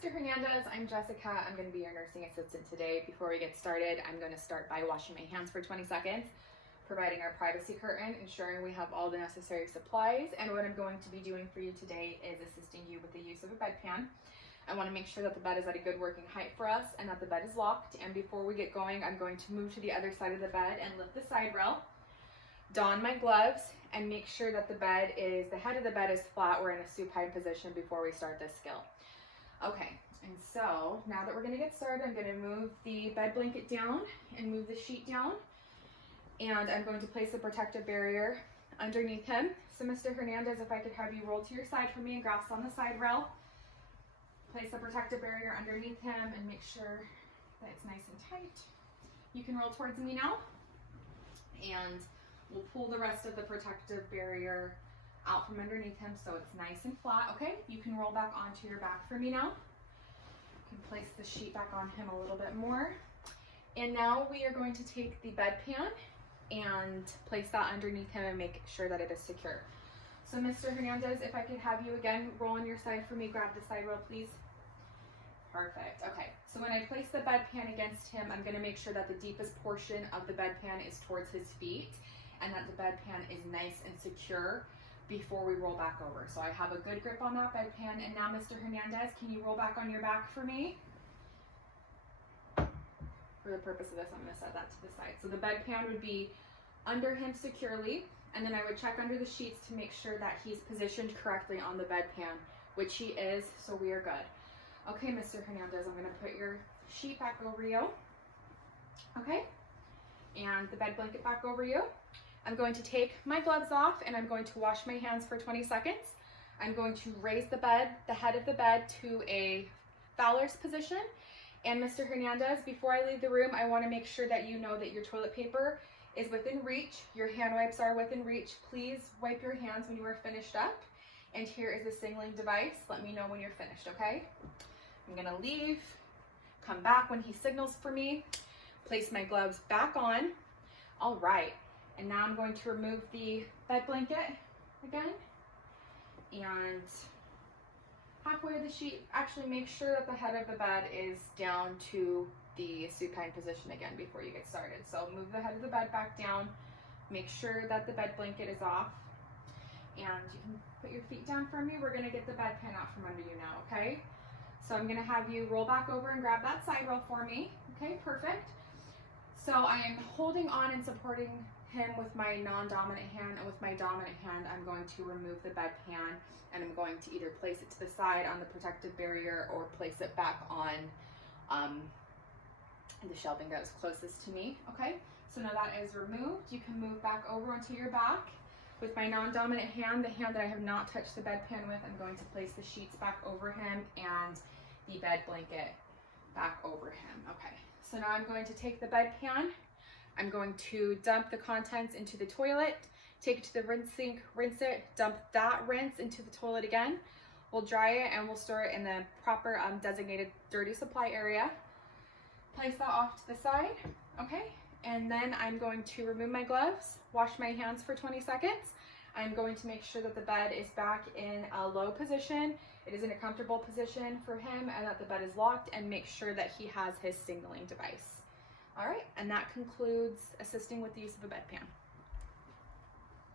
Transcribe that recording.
Mr. Hernandez, I'm Jessica. I'm going to be your nursing assistant today. Before we get started, I'm going to start by washing my hands for 20 seconds, providing our privacy curtain, ensuring we have all the necessary supplies, and what I'm going to be doing for you today is assisting you with the use of a bedpan. I want to make sure that the bed is at a good working height for us and that the bed is locked. And before we get going, I'm going to move to the other side of the bed and lift the side rail, don my gloves, and make sure that the head of the bed is flat. We're in a supine position before we start this skill. Okay, and so now that we're going to get started, I'm going to move the bed blanket down and move the sheet down, and I'm going to place a protective barrier underneath him. So Mr. Hernandez, if I could have you roll to your side for me and grasp on the side rail, place the protective barrier underneath him and make sure that it's nice and tight. You can roll towards me now, and we'll pull the rest of the protective barrier out from underneath him so it's nice and flat. Okay, you can roll back onto your back for me now. You can place the sheet back on him a little bit more. And now we are going to take the bedpan and place that underneath him and make sure that it is secure. So Mr. Hernandez, if I could have you again roll on your side for me, grab the side rail, please. Perfect. Okay, so when I place the bedpan against him, I'm going to make sure that the deepest portion of the bedpan is towards his feet and that the bedpan is nice and secure before we roll back over. So I have a good grip on that bedpan. And now, Mr. Hernandez, can you roll back on your back for me? For the purpose of this, I'm going to set that to the side. So the bedpan would be under him securely, and then I would check under the sheets to make sure that he's positioned correctly on the bedpan, which he is, so we are good. Okay, Mr. Hernandez, I'm going to put your sheet back over you. Okay, and the bed blanket back over you. I'm going to take my gloves off and I'm going to wash my hands for 20 seconds. I'm going to raise the head of the bed to a Fowler's position. And Mr. Hernandez, before I leave the room, I want to make sure that you know that your toilet paper is within reach. Your hand wipes are within reach. Please wipe your hands when you are finished up. And here is the signaling device. Let me know when you're finished, okay? I'm going to leave, come back when he signals for me, place my gloves back on. All right. And now I'm going to remove the bed blanket again, and halfway of the sheet, actually make sure that the head of the bed is down to the supine position again before you get started. So move the head of the bed back down, make sure that the bed blanket is off, and you can put your feet down for me. We're going to get the bedpan out from under you now, okay? So I'm going to have you roll back over and grab that side rail for me. Okay, perfect. So I am holding on and supporting him with my non-dominant hand, and with my dominant hand I'm going to remove the bedpan, and I'm going to either place it to the side on the protective barrier or place it back on the shelving that is closest to me. Okay, so now that is removed, you can move back over onto your back. With my non-dominant hand, the hand that I have not touched the bedpan with, I'm going to place the sheets back over him and the bed blanket back over him. Okay, so now I'm going to take the bedpan, I'm going to dump the contents into the toilet, take it to the rinse sink, rinse it, dump that rinse into the toilet again. We'll dry it and we'll store it in the proper designated dirty supply area. Place that off to the side, okay? And then I'm going to remove my gloves, wash my hands for 20 seconds. I'm going to make sure that the bed is back in a low position. It is in a comfortable position for him, and that the bed is locked, and make sure that he has his signaling device. All right, and that concludes assisting with the use of a bedpan.